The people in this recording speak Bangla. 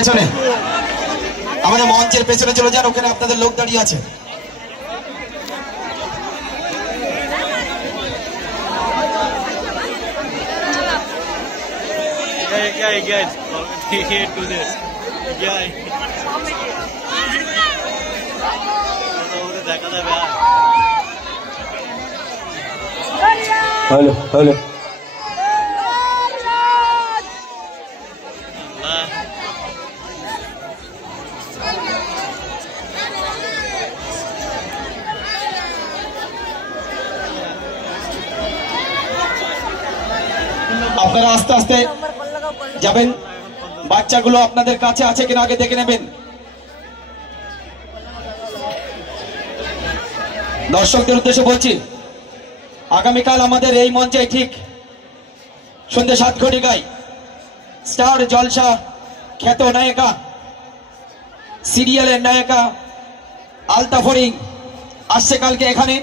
পেছনে, আমাদের মঞ্চের পেছনে চলে যান, ওখানে আপনাদের লোক দাঁড়িয়ে আছে। হ্যালো হ্যালো আপনারা আস্তে আস্তে যাবেন, বাচ্চাগুলো আপনাদের কাছে আছে কিনা আগে দেখে নেবেন। দর্শকদের উদ্দেশ্যে বলছি, আগামীকাল আমাদের এই মঞ্চে ঠিক সন্ধ্যে 7 ঘটিকায় স্টার জলসা খ্যাত নায়িকা, সিরিয়ালের নায়িকা আলতা ফরিং আসছে কালকে এখানে।